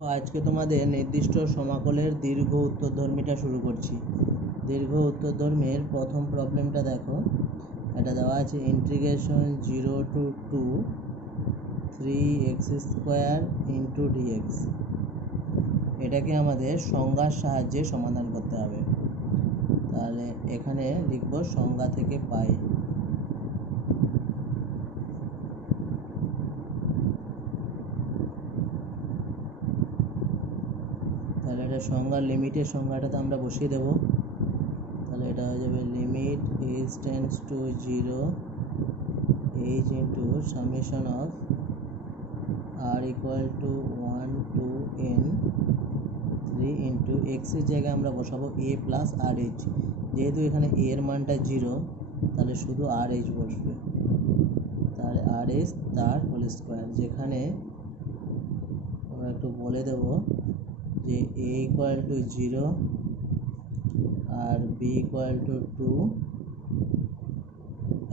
তো আজকে তোমাদের নির্দিষ্ট সমাকলের দীর্ঘ উত্তরধর্মীটা শুরু করছি। দীর্ঘ উত্তরধর্মীর প্রথম প্রবলেমটা দেখো, এটা দেওয়া আছে integration 0 to 2 3x² into dx. এটাকে আমাদের সংজ্ঞার সাহায্যে সমাধান করতে হবে। তাহলে এখানে লিখব সংজ্ঞা থেকে পাই। তাহলে এটা সংজ্ঞার লিমিটের সংজ্ঞাটাতে আমরা বসিয়ে দেব। তাহলে এটা হয়ে যাবে limit h tends to 0 h into summation of r equal to 1 to n 3 into এক্সের জায়গায় আমরা বসাবো a প্লাস আর এইচ। যেহেতু এখানে a এর মানটা 0, তাহলে শুধু আর এইচ বসবে। তাহলে আর এইচ তার হোল স্কোয়ার, যেখানে আমরা একটু বলে দেব যে a ইকুয়াল টু 0 আর b ইকুয়াল টু 2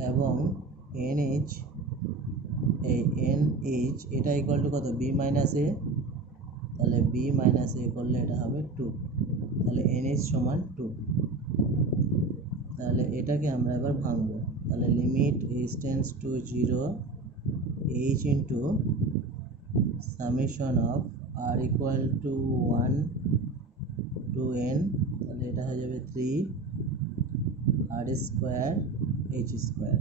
এবং NH, এই NH এটা ইকুয়াল টু কত, b মাইনাস এ। তাহলে b মাইনাস এ করলে এটা হবে 2। তাহলে NH সমান 2। তাহলে এটাকে আমরা এবার ভাঙবো। তাহলে limit h tends to 0 h into summation of r equal to 1 to n, তাহলে এটা হয়ে যাবে 3 r স্কোয়ার h স্কোয়ার।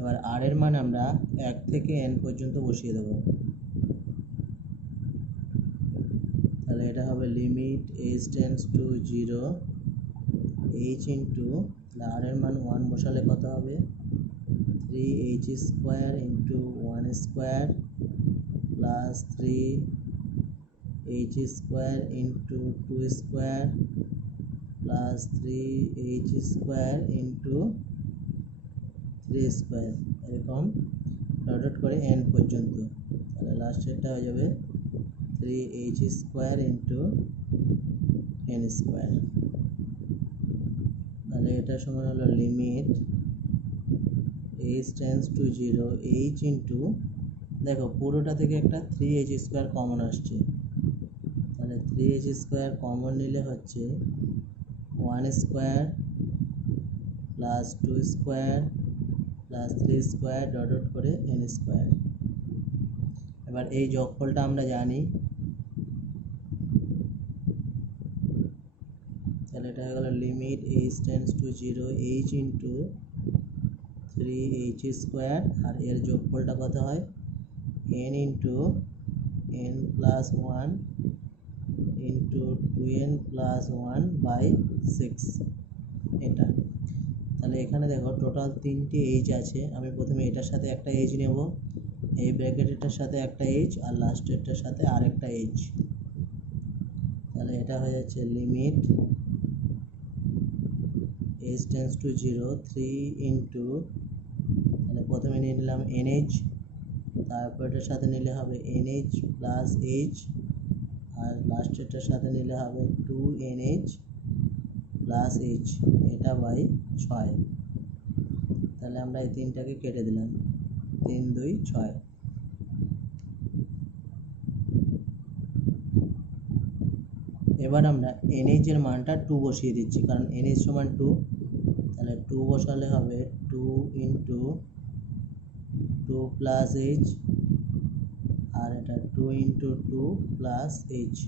এবার r এর মান আমরা 1 থেকে n পর্যন্ত বসিয়ে দেব। তাহলে এটা হবে limit h tends to 0 h into, r এর মান 1 বসালে কত হবে, 3h square into 1 square plus 3h square into 2 square plus 3h square into 3 square, এরকম ডট করে n পর্যন্ত। তাহলে লাস্টেরটা হয়ে যাবে 3h square into n square. তাহলে এটা সমান হলো limit h tends to 0 h into, দেখো পুরোটা থেকে একটা 3h স্কোয়ার কমন আসছে। তাহলে 3h স্কোয়ার কমন নিলে হচ্ছে 1 square plus 2 square plus 3 square dot করে n স্কোয়ার। এবার এই যোগফলটা আমরা জানি, তাহলে এটা হয়ে গেল limit h tends to 0 h into 3h square, আর এর যোগফলটা কত হয়, n into n plus 1 into 2n plus 1 by 6 এটা। তাহলে এখানে দেখো টোটাল 3টে h আছে। আমি প্রথমে এটার সাথে একটা h নেব, এই ব্র্যাকেটেরটার সাথে একটা h, আর লাস্টেরটার সাথে আরেকটা h। তাহলে এটা হয়ে যাচ্ছে limit h tends to 0 3 into, তাহলে প্রথমে নিয়ে নিলাম NH, তারপর এটার সাথে নিলে হবে NH প্লাস h, আর লাস্টেরটার সাথে নিলে হবে 2NH প্লাস h, এটা বাই 6। তাহলে আমরা এই তিনটাকে কেটে দিলাম, 3 2 6। এবার আমরা NH এর মানটা 2 বসিয়ে দিচ্ছি, কারণ NH সমান 2। তাহলে 2 বসালে হবে 2 ইন্টু 2 প্লাস h, আর এটা 2 ইন্টু 2 প্লাস h,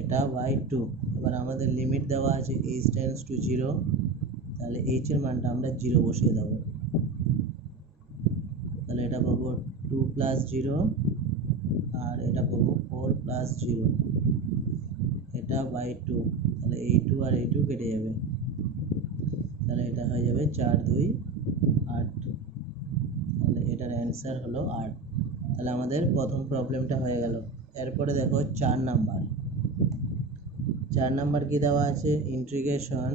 এটা বাই 2। এবার আমাদের লিমিট দেওয়া আছে h টেন্ডস টু 0, তাহলে h এর মানটা আমরা 0 বসিয়ে দেব। তাহলে এটা পাবো 2 প্লাস 0, আর এটা পাবো 4 প্লাস 0, এটা বাই 2। তাহলে এই 2 আর এই 2 কেটে যাবে। তাহলে এটা হয়ে যাবে 4 2 8। তাহলে এটার অ্যান্সার হলো 8। তাহলে আমাদের প্রথম প্রবলেমটা হয়ে গেল। এরপরে দেখো 4 নাম্বার। 4 নাম্বার কি দেওয়া আছে, ইন্টিগ্রেশন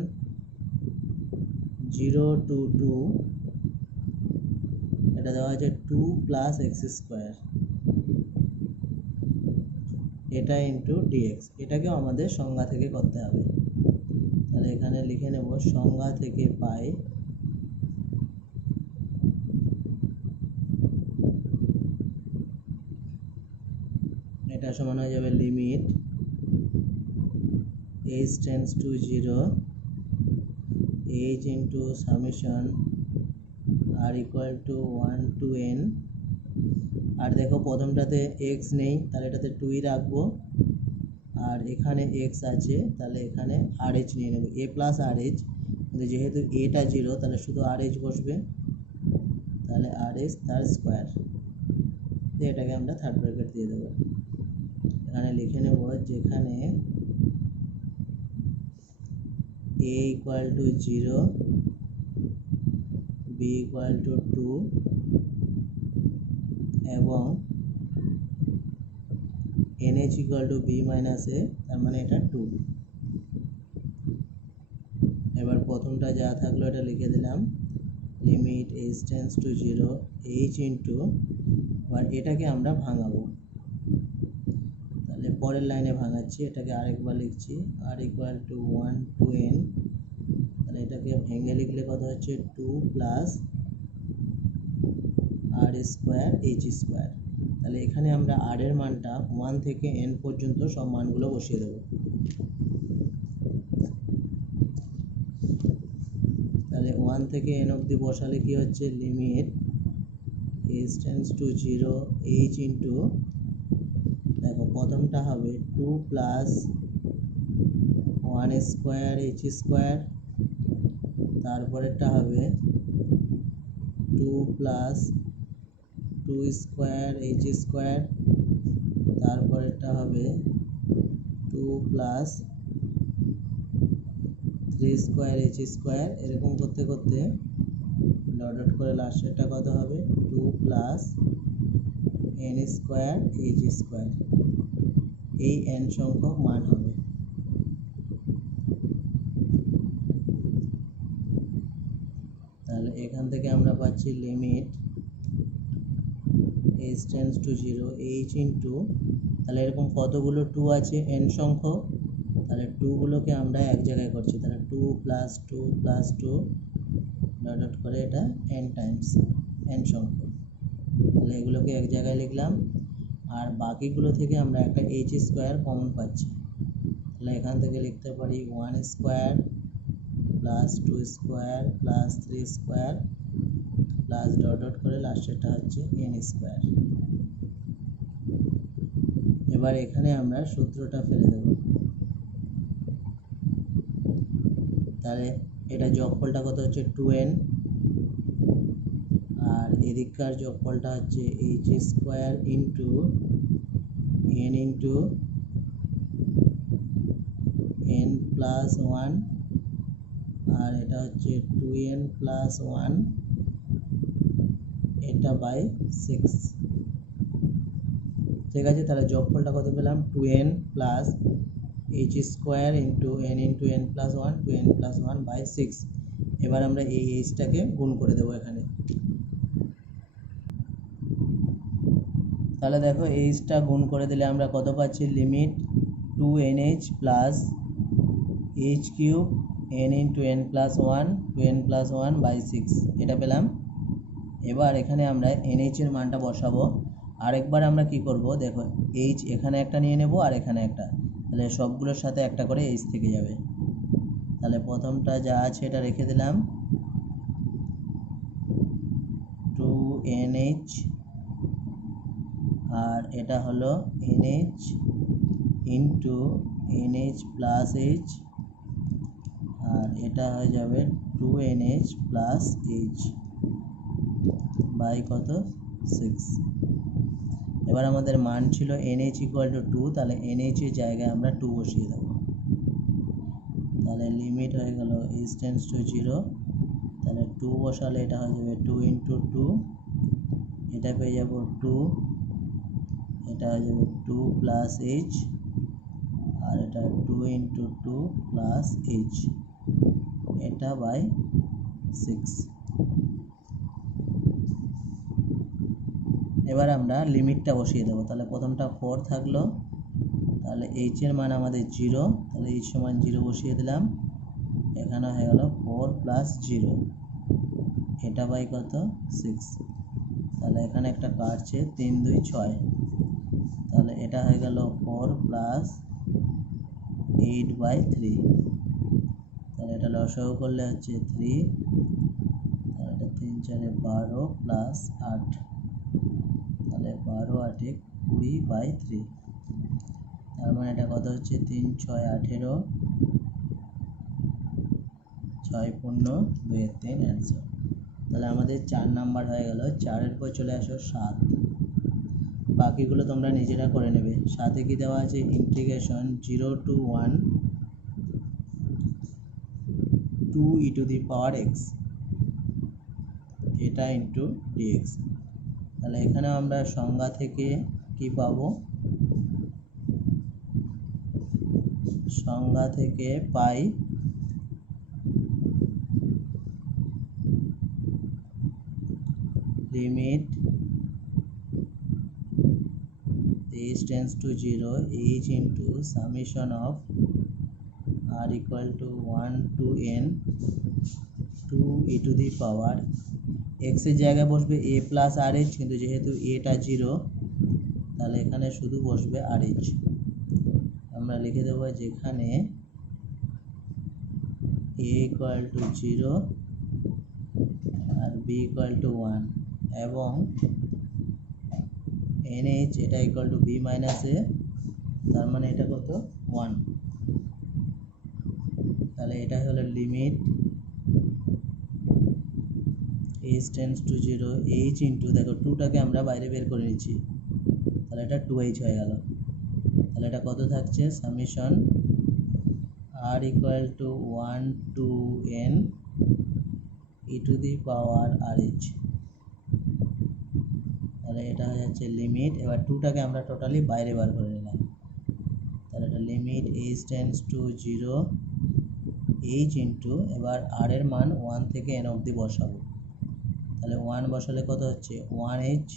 0 to 2, এটা দেওয়া আছে 2 প্লাস এক্স স্কোয়ার, এটা ইন্টু ডিএক্স। এটাকেও আমাদের সংজ্ঞা থেকে করতে হবে। তাহলে এখানে লিখে নেব সংজ্ঞা থেকে পাই এটা সমান হয়ে যাবে limit h tends to 0 h into summation r equal to 1 to n। আর দেখো প্রথমটাতে x নেই, তাহলে এটাতে 2ই রাখবো, আর এখানে x আছে তাহলে এখানে RH নিয়ে নেব, a প্লাস RH, কিন্তু যেহেতু এটা 0 তাহলে শুধু RH বসবে, তাহলে RH তার স্কোয়ার দিয়ে এটাকে আমরা থার্ড ব্র্যাকেট দিয়ে দেবো। এখানে লিখে নেব যেখানে a equal to 0, b equal to 2 এবং nh equal to b minus a, তার মানে এটা 2। এবার প্রথমটা যা থাকলো এটা লিখে দিলাম limit h tends to 0 h into, এবার এটাকে আমরা ভাঙাবো, তাহলে পরের লাইনে ভাঙাচ্ছি, এটাকে আরেকবার লিখছি r equal to 1 to n, তাহলে এটাকে ভেঙে লিখলে কত হচ্ছে 2 plus r square h square. তাহলে এখানে আমরা r এর মানটা 1 থেকে n পর্যন্ত সব মানগুলো বসিয়ে দেবো। তাহলে 1 থেকে n অবধি বসালে কি হচ্ছে limit h tends to 0 h into, দেখো প্রথমটা হবে 2 প্লাস 1 স্কোয়ার h স্কোয়ার, তারপরেরটা হবে 2 প্লাস 2 স্কোয়ার h স্কোয়ার, তারপরেরটা হবে 2 প্লাস 3 স্কোয়ার h স্কোয়ার, এরকম করতে করতে ডট ডট করে লাস্টেরটা কত হবে 2 plus n square h square. এই n সংখ্যক মান হবে। তাহলে এখান থেকে আমরা পাচ্ছি limit h tends to 0 h into, তাহলে এরকম কতগুলো 2 আছে n সংখ্যক, তাহলে 2 গুলোকে আমরা এক জায়গায় করছি, তাহলে 2 প্লাস 2 প্লাস 2 ডট ডট করে এটা n টাইমস n সংখ্যক, তাহলে এগুলোকে এক জায়গায় লিখলাম, আর বাকিগুলো থেকে আমরা একটা h স্কোয়ার কমন পাচ্ছি, তাহলে এখান থেকে লিখতে পারি 1 square plus 2 square plus 3 square plus dot dot করে লাস্টেরটা হচ্ছে n স্কোয়ার। এবার এখানে আমরা সূত্রটা ফেলে দেব, তাহলে এটা যোগফলটা কত হচ্ছে 2n, আর এদিককার যোগফলটা হচ্ছে h square into n into n plus 1, আর এটা হচ্ছে 2n প্লাস 1 এটা বাই 6। ঠিক আছে, তাহলে যোগফলটা কত পেলাম 2n plus h square into n plus 1 2n plus 1 by 6। এবার আমরা এই hটাকে গুণ করে দেবো এখানে, তাহলে দেখো hটা গুণ করে দিলে আমরা কত পাচ্ছি limit 2nh plus h cube n into n plus 1 2n plus 1 by 6 এটা পেলাম। এবার এখানে আমরা nh এর মানটা বসাবো, আরেকবার আমরা কি করব দেখো h এখানে একটা নিয়ে নেব আর এখানে একটা, তাহলে সবগুলোর সাথে একটা করে h থেকে যাবে। তাহলে প্রথমটা যা আছে এটা রেখে দিলাম 2nh, আর এটা হলো nh into nh plus h, আর এটা হয়ে যাবে 2nh প্লাস h বাই কত 6। এবার আমাদের মান ছিল nh ইকুয়াল টু 2, তাহলে nh এর জায়গায় আমরা 2 বসিয়ে দেব, তাহলে লিমিট হয়ে গেল h টেন্ডস টু 0, তাহলে 2 বসালে এটা হয়ে যাবে 2 ইন্টু 2, এটা পেয়ে যাব 2, এটা হয়ে যাবে 2 প্লাস h, আর এটা 2 ইন্টু 2 প্লাস h, এটা বাই 6। এবার আমরা লিমিটটা বসিয়ে দেবো, তাহলে প্রথমটা 4 থাকলো, তাহলে h এর মান আমাদের 0, তাহলে h সমান 0 বসিয়ে দিলাম, এখানে হয়ে গেল 4 প্লাস 0, এটা বাই কত 6, তাহলে এখানে একটা কাটছে 3 2 6, তাহলে এটা এটা হয়ে গেল 4 প্লাস 8/3। তাহলে এটা লসাগু করলে হচ্ছে 3, তাহলে এটা 3 4 12 প্লাস 8, তাহলে 12 8 20/3। তার মানে এটা কত হচ্ছে 3 6 18, 6 পূর্ণ 2 3 অ্যান্সার। তাহলে আমাদের 4 নাম্বার হয়ে গেল। 4-এর পর চলে আসো 7। বাকিগুলো তোমরা নিজেরা করে নেবে। 7-এ কি দেওয়া আছে, integration 0 to 1 2 e to the power x, এটা ইন্টু dx। তাহলে এখানে আমরা সংজ্ঞা থেকে কি পাবো, সংজ্ঞা থেকে পাই limit h tends to 0 h into summation of r equal to 1 to n 2 e to the power x এর জায়গায় বসবে a প্লাস আর এইচ, কিন্তু যেহেতু এটা 0 তাহলে এখানে শুধু বসবে আর এইচ। আমরা লিখে দেবো যেখানে a equal to 0 আর b equal to 1 এবং nh এটা ইকুয়াল টু b মাইনাস এ, তার মানে এটা কত 1। তাহলে এটা হলো limit h tends to 0 h into, দেখো 2টাকে আমরা বাইরে বের করে নিচ্ছি, তাহলে এটা 2h হয়ে গেল। তাহলে এটা কত থাকছে, summation r equal to 1 to n e to the power rh। তাহলে এটা হয়ে যাচ্ছে লিমিট, এবার 2টাকে আমরা টোটালি বাইরে বার করে নিলাম। তাহলে এটা limit h tends to 0 h into, এবার r এর মান 1 থেকে n অবধি বসাবো। তাহলে 1 বসালে কত হচ্ছে 1h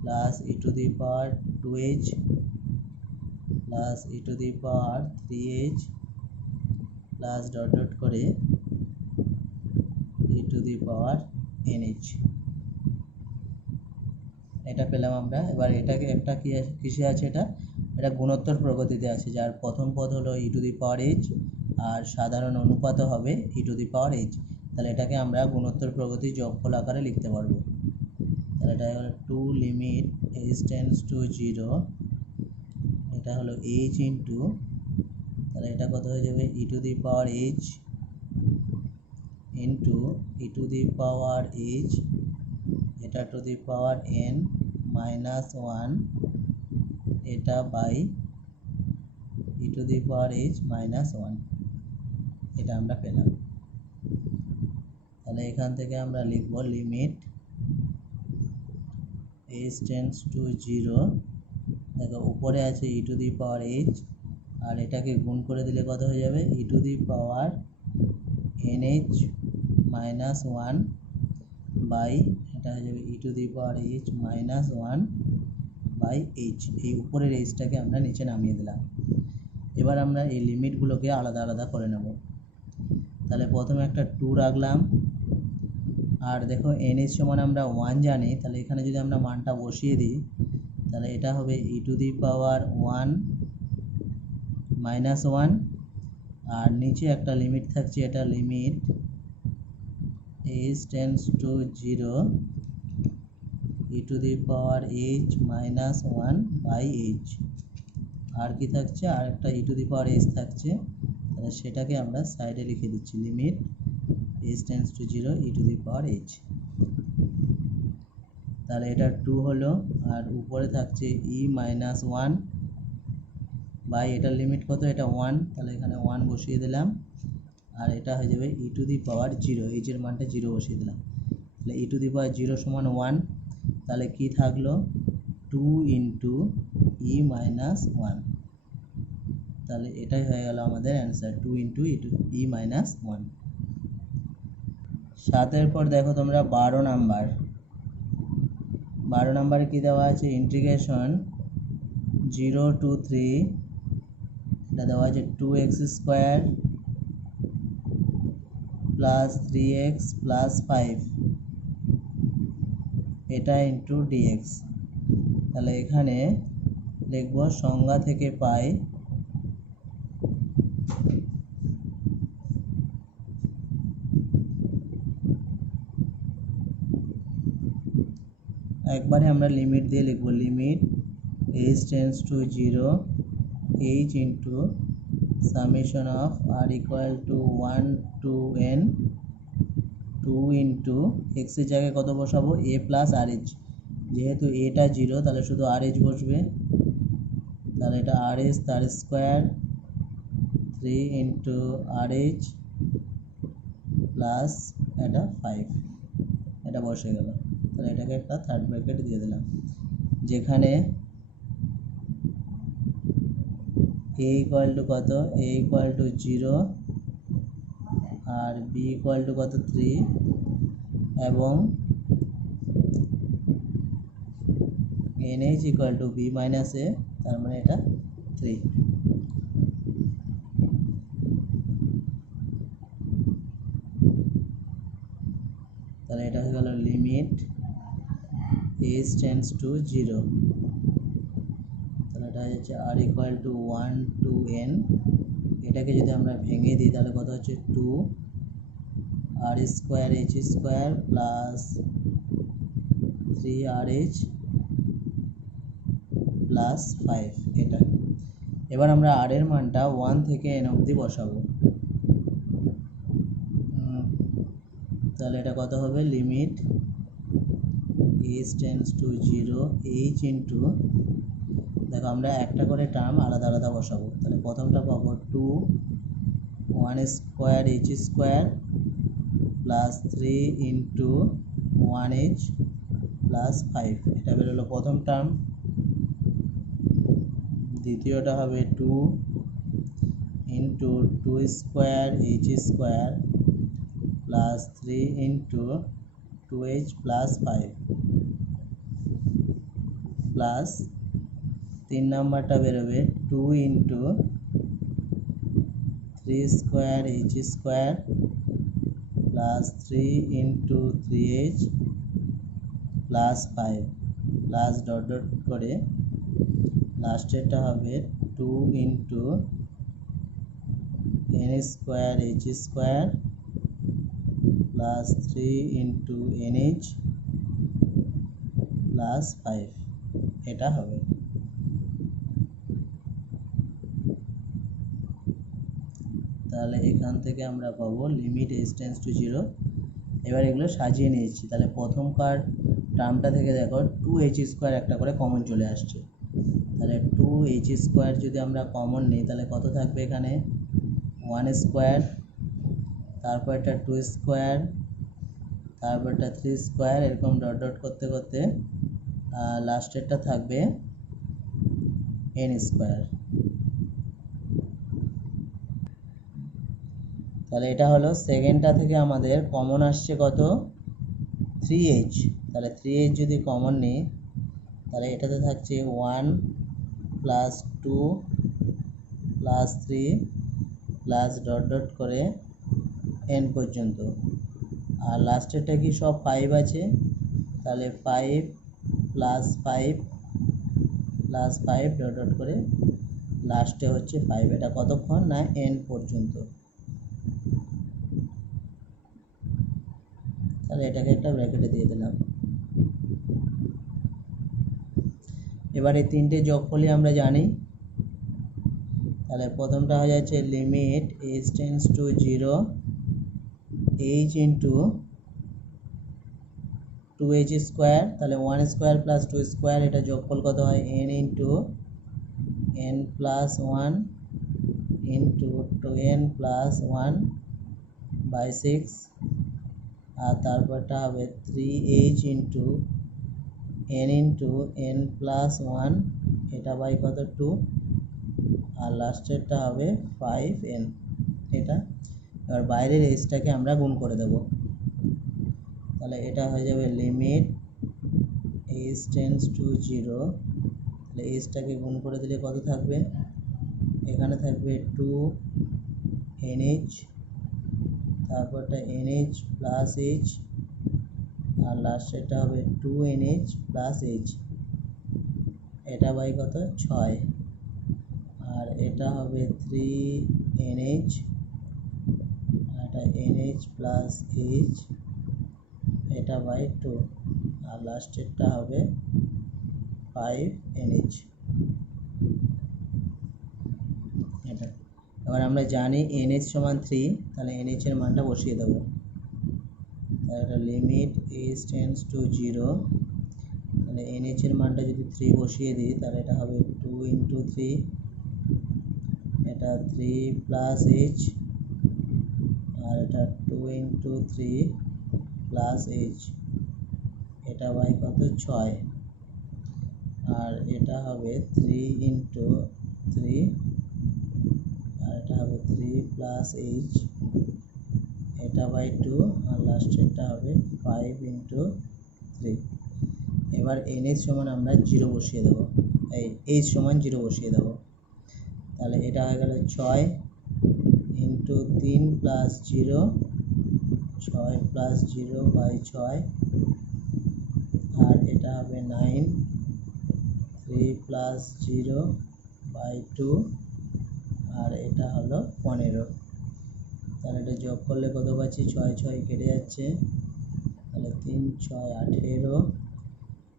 plus e to the power 2h plus e to the power 3h plus dot dot করে e to the power nh। এটা পেলাম আমরা। এবার এটাকে একটা কিসে আছে, এটা গুণোত্তর প্রগতিতে আছে, যার প্রথম পদ হলো e to the power h আর সাধারণ অনুপাত হবে e to the power h। তাহলে এটাকে আমরা গুণোত্তর প্রগতি যোগফল আকারে লিখতে পারবো। তাহলে এটা হলো 2 লিমিট h tends to 0, এটা হলো h ইন্টু, তাহলে এটা কত হয়ে যাবে e to the power h into e to the power h, এটা to the power n minus 1, এটা by e to the power h minus 1। এটা আমরা পেলাম। তাহলে এখান থেকে আমরা লিখব লিমিট h tends to 0, দেখো উপরে আছে e to the power h আর এটাকে গুণ করে দিলে কত হয়ে যাবে e to the power nh minus 1 by, এটা হয়ে যাবে e to the power h minus 1 by h। এই উপরের এইচটাকে আমরা নিচে নামিয়ে দিলাম। এবার আমরা এই লিমিটগুলোকে আলাদা আলাদা করে নেব। তাহলে প্রথমে একটা 2 রাখলাম, আর দেখো nh সমান আমরা 1 জানি, তাহলে এখানে যদি আমরা মানটা বসিয়ে দিই তাহলে এটা হবে e to the power 1 minus 1, আর নিচে একটা লিমিট থাকছে, এটা limit h tends to 0 e to the power h minus 1 by h। আর কি থাকছে, আর একটা e to the power h থাকছে, তাহলে সেটাকে আমরা সাইডে লিখে দিচ্ছি limit h tends to 0 e to the power h। তাহলে এটা 2 হলো, আর উপরে থাকছে e minus 1 বাই, এটার লিমিট কত, এটা 1, তাহলে এখানে 1 বসিয়ে দিলাম, আর এটা হয়ে যাবে e to the power 0, h এর মানটা 0 বসিয়ে দিলাম। তাহলে e to the power 0 সমান 1, তাহলে কি থাকলো 2 ইন্টু e মাইনাস 1। তাহলে এটাই হয়ে গেল আমাদের অ্যান্সার, 2 ইন্টু e মাইনাস 1। 7-এর পর দেখো তোমরা 12 নাম্বার। 12 নাম্বারে কি দেওয়া আছে, ইন্টিগ্রেশন 0 to 3, এটা দেওয়া আছে 2x square plus 3x plus 5, এটা ইন্টু dx। তাহলে এখানে লিখব সংজ্ঞা থেকে পাই একবারে আমরা লিমিট দিয়ে লিখব limit h tends to 0 h into summation of r equal to 1 to n 2 into x এর জায়গায় কত বসাবো a প্লাস আর এইচ, যেহেতু এটা 0 তাহলে শুধু আর এইচ বসবে, তাহলে এটা আর এইচ তার স্কোয়ার 3 ইন্টু আর এইচ প্লাস এটা 5, এটা বসে গেল। তাহলে এটাকে একটা থার্ড ব্র্যাকেট দিয়ে দিলাম, যেখানে a ইকুয়াল টু কত, a ইকুয়াল টু 0 আর b ইকুয়াল টু কত 3 এবং nh equal to b minus a, তার মানে এটা 3। তাহলে এটা হয়ে গেল লিমিট h টেন্ডস টু 0, তাহলে এটা হচ্ছে r equal to 1 to n, এটাকে যদি আমরা ভেঙে দিই তাহলে কত হচ্ছে 2 আর স্কোয়ার এইচ স্কোয়ার প্লাস 3 আর এইচ প্লাস 5 এটা। এবার আমরা আর এর মানটা 1 থেকে n অবধি বসাবো, তাহলে এটা কত হবে limit h tends to 0 h into, দেখো আমরা একটা করে টার্ম আলাদা আলাদা বসাবো, তাহলে প্রথমটা পাবো 2 1 square H square plus 3 into 1h plus 5, এটা বেরোলো প্রথম টার্ম। দ্বিতীয়টা হবে 2 into 2 square H square plus 3 into 2h plus 5 plus 3 নাম্বারটা বেরোবে 2 into 3 square H square plus 3 into 3h plus 5 plus dot dot করে লাস্টেরটা হবে 2 into n square H square plus 3 into nh plus 5, এটা হবে। তাহলে এখান থেকে আমরা পাবো লিমিট h টেন্ডস টু 0। এবার এগুলো সাজিয়ে নিয়েছি, তাহলে প্রথমকার টার্মটা থেকে দেখো 2h স্কোয়ার একটা করে কমন চলে আসছে, তাহলে 2h স্কোয়ার যদি আমরা কমন নিই তাহলে কত থাকবে এখানে 1 স্কোয়ার, তারপর এটা 2 স্কোয়ার, তারপর এটা 3 স্কোয়ার, এরকম ডট ডট করতে করতে লাস্টেরটা থাকবে n স্কোয়ার। তাহলে এটা হলো সেকেন্ডটা থেকে আমাদের কমন আসছে কত 3h, তাহলে 3h যদি কমন নিই তাহলে এটাতে থাকছে 1 plus 2 plus 3 plus dot dot করে n পর্যন্ত, আর লাস্টেরটা কি সব 5 আছে, তাহলে 5 প্লাস 5 প্লাস 5 ডট ডট করে লাস্টে হচ্ছে 5, এটা কতক্ষণ না n পর্যন্ত। তাহলে এটাকে একটা ব্র্যাকেটে দিয়ে দিলাম। এবার এই তিনটে যোগফলই আমরা জানি, তাহলে প্রথমটা হয়ে যাচ্ছে limit h tends to 0 h into 2h square, তাহলে 1 স্কোয়ার প্লাস 2 স্কোয়ার, এটা যোগফল কত হয় n into n plus 1 into 2n plus 1 by 6, আর তারপরটা হবে 3h into n into n plus 1, এটা বাই কত 2, আর লাস্টেরটা হবে 5n এটা। এবার বাইরের এজটাকে আমরা গুণ করে দেব, তাহলে এটা হয়ে যাবে লিমিট h টেন্ডস টু 0, তাহলে এজটাকে গুণ করে দিলে কত থাকবে, এখানে থাকবে 2nh, তারপরটা nh প্লাস h, আর লাস্টেরটা হবে 2nh প্লাস h, এটা বাই কত 6, আর এটা হবে 3NH, এটা NH প্লাস H, এটা বাই 2, আর লাস্টেরটা হবে 5NH। এটা এবার আমরা জানি NH সমান 3, তাহলে NH এর মানটা বসিয়ে দেবো। তাহলে এটা লিমিট H টেন্ডস টু 0, তাহলে NH এর মানটা যদি 3 বসিয়ে দিই তাহলে এটা হবে 2 ইন্টু 3, এটা 3 প্লাস H, আর এটা 2 ইন্টু 3 প্লাস H, এটা বাই কত 6, আর এটা হবে 3 ইন্টু 3, আর এটা হবে 3 প্লাস H, এটা বাই 2, আর লাস্টেরটা হবে 5 ইন্টু 3। এবার NH সমান আমরা 0 বসিয়ে দেবো, এই H সমান 0 বসিয়ে দেবো। তাহলে এটা হয়ে গেল 6 ইন্টু 3 প্লাস 0, 6 প্লাস 0 বাই 6, আর এটা হবে 9, 3 প্লাস 0 বাই 2, আর এটা হলো 15। তাহলে এটা যোগ করলে কত পাচ্ছি, 6 6 কেটে যাচ্ছে, তাহলে 3 6 18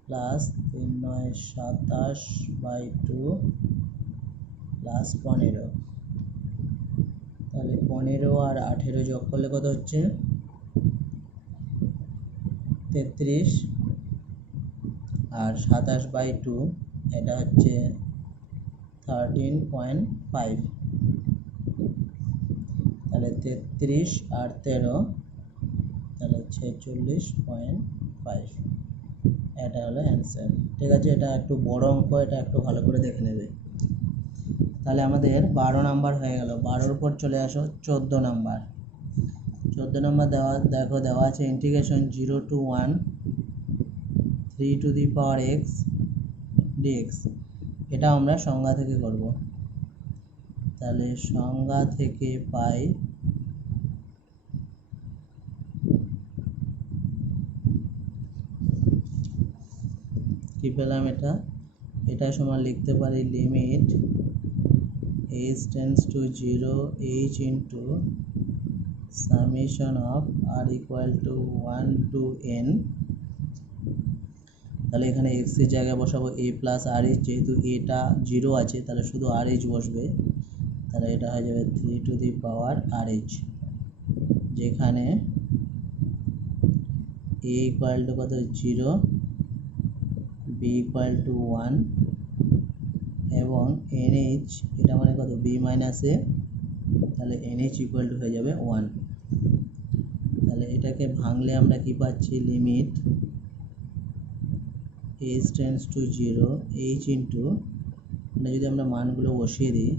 প্লাস 3 9 27 বাই 2 প্লাস 15। তাহলে 15 আর 18 যোগ করলে কত হচ্ছে 33, আর 27 বাই 2 এটা হচ্ছে 13.5। তাহলে 33 আর 13, তাহলে 46.5, এটা হলো অ্যান্সার। ঠিক আছে, এটা একটু বড় অঙ্ক, এটা একটু ভালো করে দেখে নেবে। তাহলে আমাদের 12 নাম্বার হয়ে গেল। 12-র উপর চলে আসো 14 নাম্বার। 14 নাম্বার দেওয়া আছে integration 0 to 1 3 to the power x dx। এটা আমরা সংজ্ঞা থেকে করব। তাহলে সংজ্ঞা থেকে পাই কি পেলাম, এটা সমান লিখতে পারি limit h tends to 0 h into summation of r equal to 1 to n। তাহলে এখানে x এর জায়গায় বসাবো a প্লাস আর এইচ, যেহেতু এটা 0 আছে তাহলে শুধু আর এইচ বসবে, তাহলে এটা হয়ে যাবে 3 to the power r h, যেখানে a ইকুয়াল টু কত 0, b ইকুয়াল টু 1, এবং nh এটা মানে কত b মাইনাস a, তাহলে nh ইকুয়াল টু হয়ে যাবে 1। তাহলে এটাকে ভাঙলে আমরা কি পাচ্ছি, limit h tends to 0 h into, যদি আমরা মানগুলো বসিয়ে দিই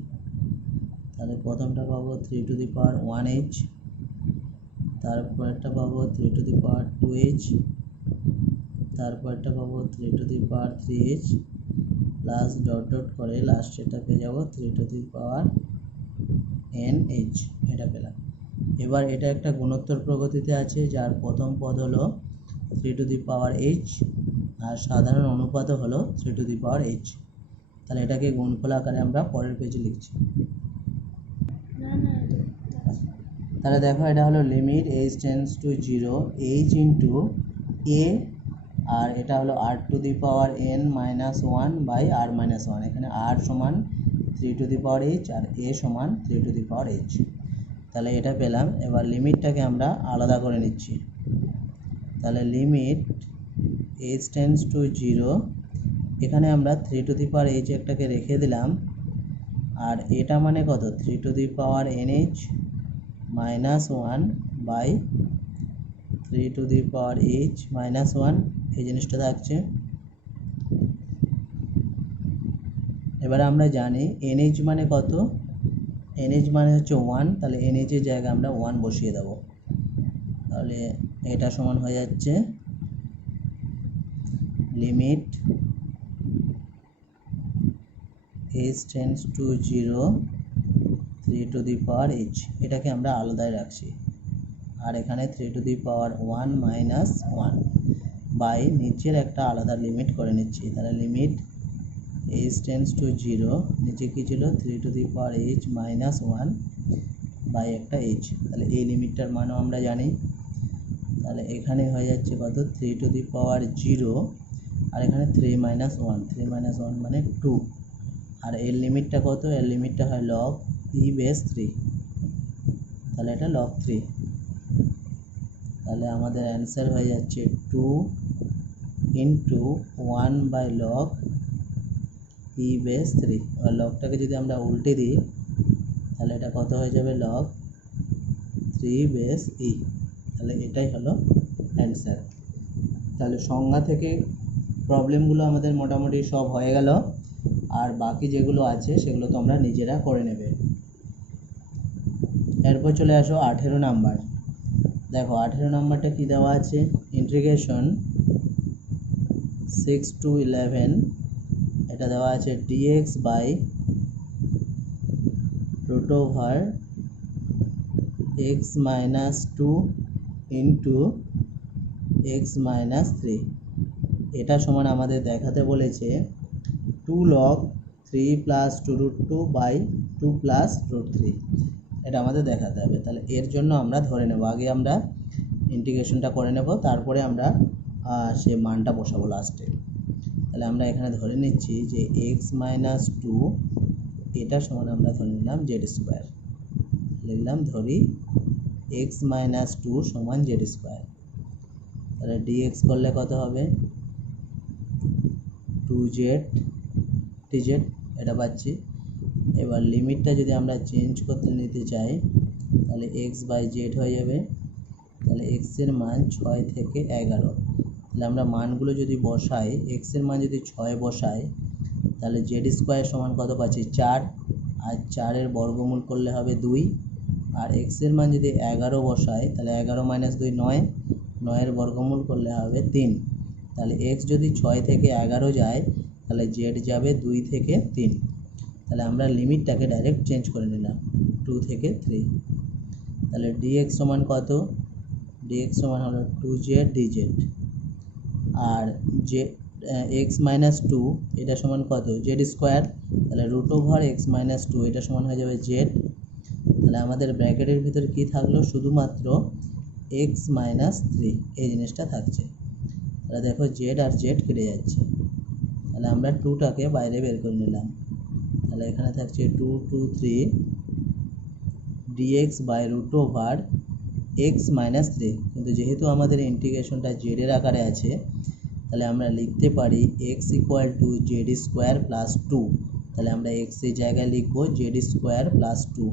তাহলে প্রথমটা পাবো 3 টু দি পাওয়ার 1h, তারপরটা পাবো 3 টু দি পাওয়ার 2h, তারপরটা পাবো 3 to the power 3h, plus dot dot করে লাস্টেরটা পেয়ে যাবো 3 টু দি পাওয়ার nh, এটা পেলাম। এবার এটা একটা গুণোত্তর প্রগতিতে আছে, যার প্রথম পদ হলো 3 টু দি পাওয়ার h, আর সাধারণ অনুপাত হলো 3 টু দি পাওয়ার h। তাহলে এটাকে গুণফল আকারে আমরা পরের পেজে লিখছি। তাহলে দেখো এটা হলো limit h tends to 0 h into a, আর এটা হলো r to the power n minus 1 by r minus 1। এখানে r সমান 3 টু দি পাওয়ার h আর a সমান 3 টু দি পাওয়ার h। তাহলে এটা পেলাম। এবার লিমিটটাকে আমরা আলাদা করে নিচ্ছি। তাহলে লিমিট h টেন্ডস টু 0, এখানে আমরা 3 টু দি পাওয়ার h একটাকে রেখে দিলাম, আর এটা মানে কত 3 to the power nh minus 1 by 3 to the power h minus 1, এই জিনিসটা থাকছে। এবারে আমরা জানি nh মানে কত, nh মানে হচ্ছে 1, তাহলে nh এর জায়গায় আমরা 1 বসিয়ে দেব। তাহলে এটা সমান হয়ে যাচ্ছে limit h tends to 0 3 to the power h, এটাকে আমরা আলাদাই রাখছি, আর এখানে 3 to the power 1 minus 1 by নিচের একটা আলাদা লিমিট করে নিচ্ছি। তাহলে লিমিট h টেন্ডস টু 0, নিচে কী ছিল 3 to the power h minus 1 by একটা h। তাহলে এই লিমিটটার মানও আমরা জানি। তাহলে এখানে হয়ে যাচ্ছে কত 3 টু দি পাওয়ার 0, আর এখানে 3 মাইনাস 1 মানে 2। আর এর লিমিটটা কত, এর লিমিটটা হয় লগ e বেস 3, তাহলে এটা লগ 3। তাহলে আমাদের অ্যান্সার হয়ে যাচ্ছে 2 into 1 by log e base 3। এবার লগটাকে যদি আমরা উল্টে দিই তাহলে এটা কত হয়ে যাবে লগ 3 বেস e। তাহলে এটাই হলো অ্যান্সার। তাহলে সংজ্ঞা থেকে প্রবলেমগুলো আমাদের মোটামুটি সব হয়ে গেল, আর বাকি যেগুলো আছে সেগুলো তোমরা নিজেরা করে নেবে। এরপর চলে আসো 18 নাম্বার। দেখো 18 নাম্বারটা কী দেওয়া আছে, ইন্টিগ্রেশন 6 to 11, এটা দেওয়া আছে dx by root over x minus 2 into x minus 3। এটা সমান আমাদের দেখাতে বলেছে 2 log 3 plus 2 root 2 by 2 plus root 3, এটা আমাদের দেখাতে হবে। তাহলে এর জন্য আমরা ধরে নেব, আগে আমরা ইন্টিগ্রেশনটা করে নেব, তারপরে আমরা সে মানটা বসাবো লাস্টে। তাহলে আমরা এখানে ধরে নিচ্ছি যে x মাইনাস 2 এটা সমান আমরা ধরে নিলাম জেড স্কোয়ার, লিখলাম ধরি x মাইনাস 2 সমান জেড স্কোয়ার। তাহলে dx করলে কত হবে 2z dz, এটা পাচ্ছি। এবার লিমিটটা যদি আমরা চেঞ্জ করতে নিতে চাই তাহলে x বাই জেড হয়ে যাবে। তাহলে x এর মান 6 থেকে 11, তাহলে আমরা মানগুলো যদি বসাই, x এর মান যদি 6 বসাই তাহলে জেড স্কোয়ার সমান কত পাচ্ছি 4, আর 4 এর বর্গমূল করলে হবে 2, আর x এর মান যদি 11 বসাই তাহলে 11 মাইনাস 2 9, 9 এর বর্গমূল করলে হবে 3। তাহলে x যদি 6 থেকে 11 যায় তাহলে জেড যাবে 2 থেকে 3। তাহলে আমরা লিমিটটাকে ডাইরেক্ট চেঞ্জ করে নিলাম 2 থেকে 3। তাহলে dx সমান কত, dx সমান হলো 2z dz, আর যে x মাইনাস 2 এটা সমান কত জেড স্কোয়ার, তাহলে রুট ওভার x মাইনাস 2 এটা সমান হয়ে যাবে জেড। তাহলে আমাদের ব্র্যাকেটের ভিতরে কি থাকলো, শুধুমাত্র x মাইনাস 3 এই জিনিসটা থাকছে। তাহলে দেখো জেড আর জেড কেটে যাচ্ছে, তাহলে আমরা 2টাকে বাইরে বের করে নিলাম। তাহলে এখানে থাকছে 2 2 3 dx by root over x minus 3, কিন্তু যেহেতু আমাদের ইন্টিগ্রেশনটা জেডের আকারে আছে তাহলে আমরা লিখতে পারি x equal to Z square plus 2। তাহলে আমরা x এর জায়গায় লিখবো জেড স্কোয়ার প্লাস 2।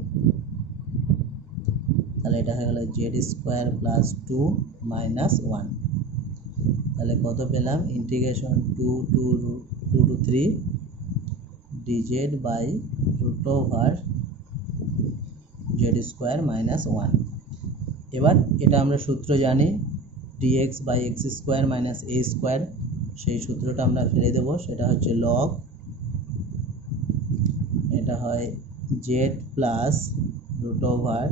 তাহলে এটা হয়ে গেল জেড স্কোয়ার প্লাস 2 মাইনাস 1। তাহলে কত পেলাম, integration 2 to 3 dz by root over z square minus 1। এবার এটা আমরা সূত্র জানি dx by x square minus a square, সেই সূত্রটা আমরা ফেলে দেবো, সেটা হচ্ছে লগ, এটা হয় z plus root over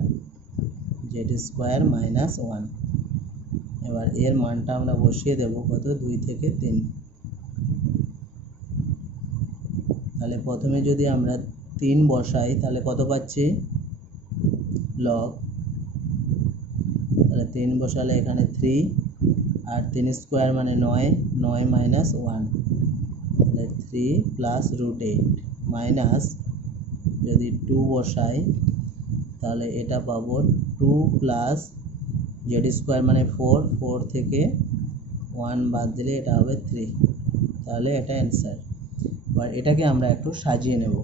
z square minus 1। এবার এর মানটা আমরা বসিয়ে দেবো কত 2 থেকে 3। তাহলে প্রথমে যদি আমরা 3 বসাই তাহলে কত পাচ্ছি লগ, তাহলে 3 বসালে এখানে 3, আর 3 স্কোয়ার মানে 9, 9 মাইনাস 1, তাহলে 3 প্লাস রুট 8 মাইনাস যদি 2 বসাই তাহলে এটা পাবো 2 প্লাস জেড স্কোয়ার মানে 4, 4 থেকে 1 বাদ দিলে এটা হবে 3। তাহলে এটা অ্যান্সার। এবার এটাকে আমরা একটু সাজিয়ে নেব।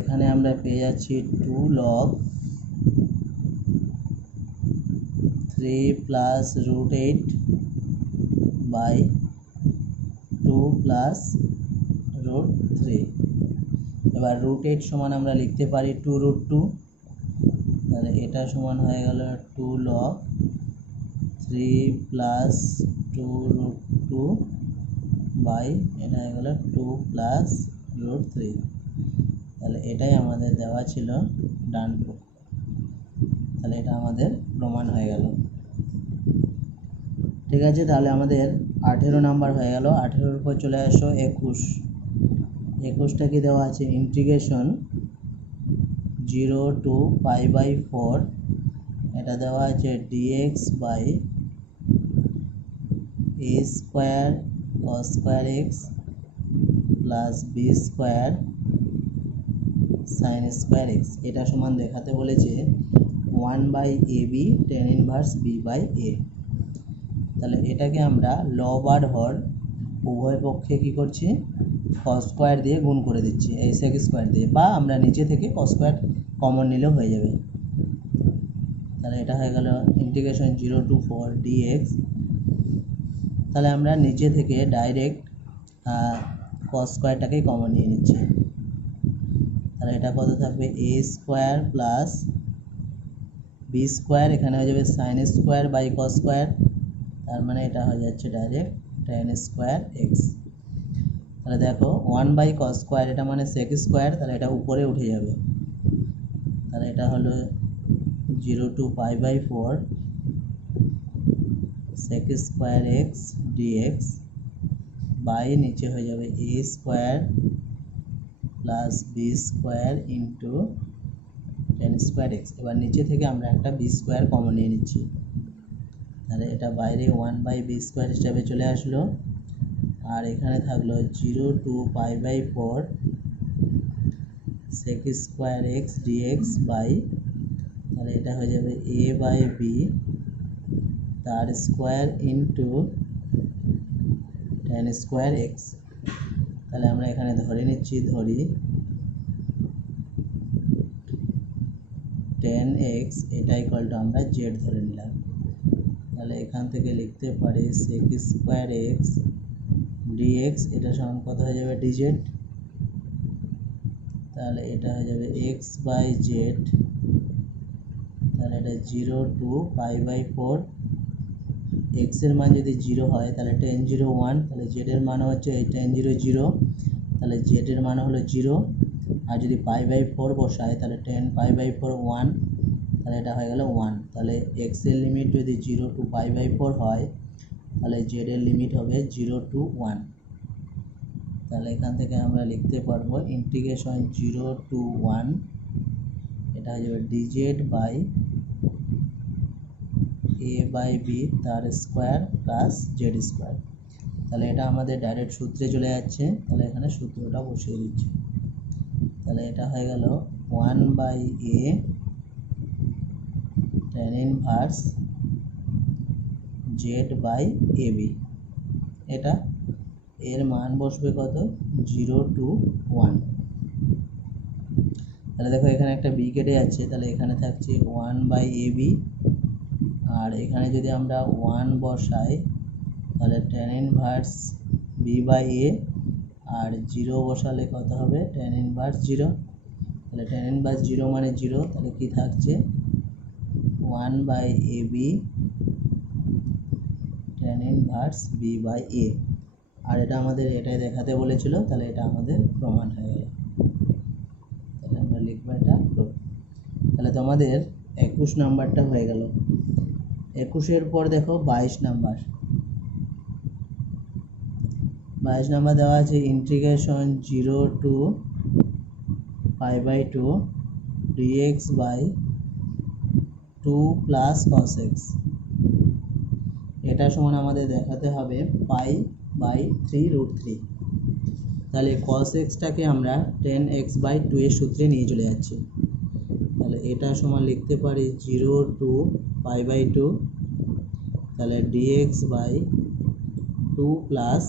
এখানে আমরা পেয়ে যাচ্ছি 2 log 3 plus root 8 by 2 plus root 3। এবার রুট 8 সমান আমরা লিখতে পারি 2 রুট 2, তাহলে এটা সমান হয়ে গেল 2 log 3 প্লাস 2 রুট 2 বাই এটা হয়ে গেল 2 প্লাস রুট 3। তাহলে এটাই আমাদের দেওয়া ছিল ডান পক্ষ। তাহলে এটা আমাদের প্রমাণ হয়ে গেল। ঠিক আছে, তাহলে আমাদের 18 নাম্বার হয়ে গেল। 18-র উপর চলে আসো 21। 21টা কি দেওয়া আছে, ইন্টিগ্রেশন 0 to π/4 এটা দেওয়া আছে dx by a square cos square x plus b square sin square x, এটা সমান দেখাতে বলেছে 1/ab tan ইনভার্স b/a। তাহলে এটাকে আমরা লব আর হর উভয় পক্ষে কি করছি, cos স্কোয়ার দিয়ে গুণ করে দিচ্ছি এই sec স্কোয়ার দিয়ে, বা আমরা নিচে থেকে cos স্কোয়ার কমন নিলেও হয়ে যাবে। তাহলে এটা হয়ে গেল ইন্টিগ্রেশন 0 to 4 dx। তাহলে আমরা নিচে থেকে ডাইরেক্ট cos স্কোয়ারটাকেই কমন নিয়ে নিচ্ছি। তাহলে এটা কত থাকবে, a square plus b square, এখানে হয়ে যাবে sin square by cos square, তার মানে এটা হয়ে যাচ্ছে ডাইরেক্ট tan স্কোয়ার x। তাহলে দেখো 1/cos স্কোয়ার এটা মানে sec স্কোয়ার, তাহলে এটা উপরে উঠে যাবে। তাহলে এটা হলো 0 to π/4 sec square x dx by নিচে হয়ে যাবে a square plus b square into tan square x। এবার নিচে থেকে আমরা একটা b স্কোয়ার কমন নিয়ে নিচ্ছি, তাহলে এটা বাইরে 1/b স্কোয়ার হিসাবে চলে আসলো। আর এখানে থাকলো 0 to π/4 sec square x dx by, তাহলে এটা হয়ে যাবে a/b তার square into tan square x। তাহলে আমরা এখানে ধরে নিচ্ছি, ধরি tan x এটা ইকুয়াল টু আমরা z ধরে নিলাম। তাহলে এখান থেকে লিখতে পারি sec স্কোয়ার x dx এটা সমান কত হয়ে যাবে, dz। তাহলে এটা হয়ে যাবে x/z, তাহলে এটা 0 to π/4, x এর মান যদি 0 হয় তাহলে tan 0 1, তাহলে z এর মান হচ্ছে tan 0 0, তাহলে z এর মান হলো 0। আর যদি π/4 বসায় তাহলে tan π/4 1, তাহলে এটা হয়ে গেল 1। তাহলে x এর লিমিট যদি 0 to π/4 হয় তাহলে z এর লিমিট হবে 0 to 1। তাহলে এখান থেকে আমরা লিখতে পারবো ইন্টিগ্রেশন 0 to 1, এটা হয়ে যাবে dz বাই a/b তার স্কোয়ার প্লাস z স্কোয়ার। তাহলে এটা আমাদের ডাইরেক্ট সূত্রে চলে যাচ্ছে, তাহলে এখানে সূত্রটা বসিয়ে দিচ্ছি। তাহলে এটা হয়ে গেল 1/a tan ইনভার্স z/ab, এটা এর মান বসবে কত, 0 to 1। তাহলে দেখো এখানে একটা b কেটে যাচ্ছে, তাহলে এখানে থাকছে 1/ab, আর এখানে যদি আমরা 1 বসাই তাহলে tan ইনভার্স b/a, আর 0 বসালে কত হবে, tan ইনভার্স 0। তাহলে tan ইনভার্স 0 মানে 0, তাহলে কি থাকছে 1/ab tan ইনভার্স b/a। আর এটা আমাদের এটাই দেখাতে বলেছিল, তাহলে এটা আমাদের প্রমাণ হয়ে গেল। তাহলে আমরা লিখবো এটা প্রুফ। তাহলে তোমাদের 21 নাম্বারটা হয়ে গেল। 21-এর পর দেখো 22 নাম্বার। 22 নাম্বার দেওয়া আছে integration 0 to π/2 dx by 2 plus cos x, এটা সমান আমাদের দেখাতে হবে π/3√3। তাহলে cos x-টাকে আমরা tan x/2 এর সূত্রে নিয়ে চলে যাচ্ছি। তাহলে এটা সমান লিখতে পারি 0 to π/2, তাহলে dx বাই 2 প্লাস,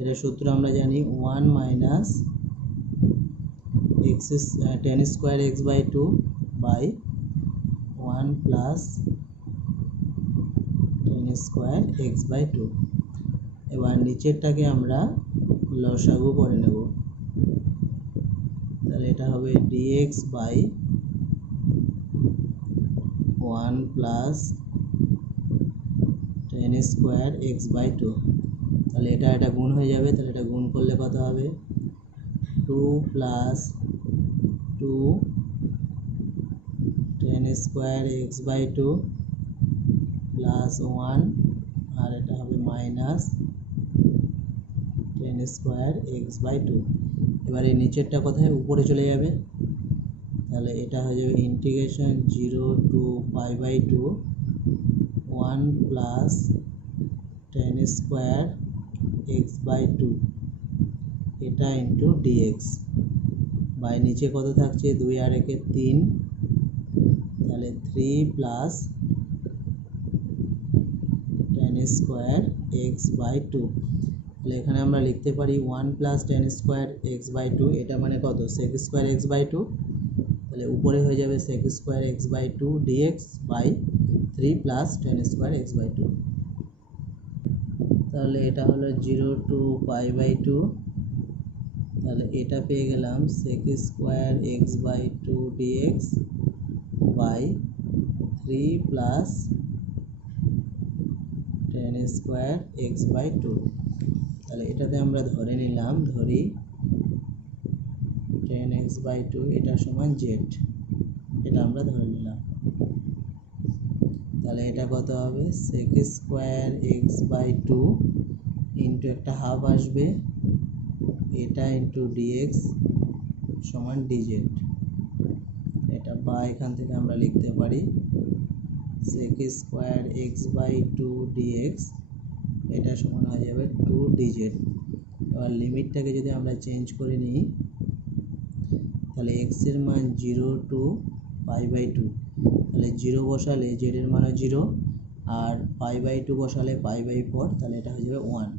এর সূত্র আমরা জানি 1 minus x tan square x/2 by 1 plus tan square x/2। এবার নিচেরটাকে আমরা লসাগু করে নেব, তাহলে এটা হবে dx by 1 plus tan square x/2। তাহলে এটা গুণ হয়ে যাবে, তাহলে এটা গুণ করলে কত হবে, 2 plus 2 tan square x/2 plus 1, আর এটা হবে মাইনাস tan স্কোয়ার x/2। এবারে নিচেরটা কোথায়, উপরে চলে যাবে, তাহলে এটা হয়ে যাবে integration 0 to π/2 1 plus tan square x/2 এটা ইন্টু ডিএক্স বাই নিচে কত থাকছে 2 আর 1 3, তাহলে 3 প্লাস tan স্কোয়ার x/2, তাহলে এখানে আমরা লিখতে পারি 1 প্লাস tan স্কোয়ার x/2, এটা মানে কত sec স্কোয়ার x/2, তাহলে উপরে হয়ে যাবে sec square x/2 dx by 3 plus tan square x/2, তাহলে এটা হলো 0 টু π/2, তাহলে এটা পেয়ে গেলাম sec square x/2 dx by 3 plus tan square x/2, তাহলে এটাতে আমরা ধরে নিলাম, ধরি tan x/2 এটা সমান z, এটা আমরা ধরে নিলাম, তাহলে এটা কত হবে sec স্কোয়ার x/2 ইন্টু একটা হাফ আসবে এটা ইন্টু dx সমান dz, এটা বা এখান থেকে আমরা লিখতে পারি sec স্কোয়ার x/2 dx এটা সমান হয়ে যাবে 2dz। এবার লিমিটটাকে যদি আমরা চেঞ্জ করে নিই, তাহলে x এর মান 0 টু π/2, তাহলে 0 বসালে z এর মান 0 আর π/2 বসালে π/4, তাহলে এটা হয়ে যাবে 1,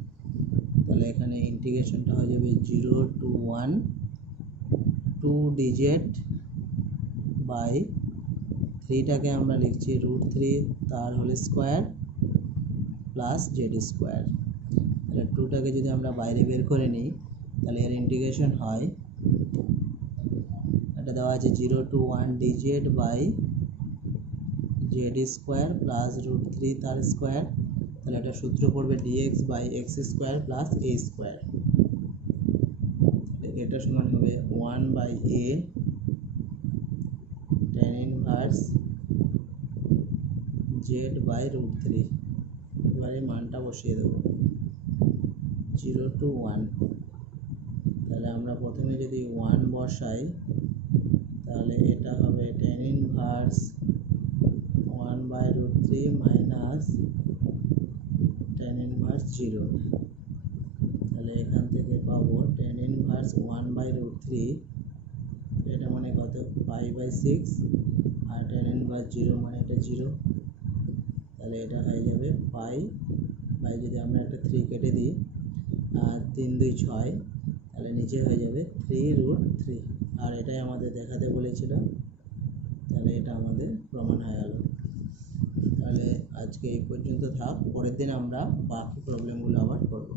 তাহলে এখানে ইন্টিগ্রেশনটা হয়ে যাবে 0 টু 1 2dz বাই 3টাকে আমরা লিখছি √3 তার whole square plus z square, তাহলে 2টাকে যদি আমরা বাইরে বের করে নিই তাহলে এর ইন্টিগ্রেশন হয়, এটা দেওয়া আছে 0 to 1 dz by z square plus √3 তার স্কোয়ার, তাহলে এটা সূত্র পড়বে dx by x square plus a square, এটা সমান হবে 1/a tan inverse z by √3, এবারে মানটা বসিয়ে দেব 0 টু 1, তাহলে আমরা প্রথমে যদি 1 বসাই তাহলে এটা হবে tan inverse 1/√3 minus tan inverse 0, তাহলে এখান থেকে পাবো tan ইনভার্স 1/√3 এটা মানে কত π/6 আর tan ইনভার্স 0 মানে এটা 0, তাহলে এটা হয়ে যাবে পাই বাই, যদি আমরা একটা 3 কেটে দিই আর 3 2 6, তাহলে নিচে হয়ে যাবে 3√3, আর এটাই আমাদের দেখাতে বলেছিল, তাহলে এটা আমাদের প্রমাণ হয়ে গেল। তাহলে আজকে এই পর্যন্ত থাক, পরের দিন আমরা বাকি প্রবলেমগুলো আবার করব।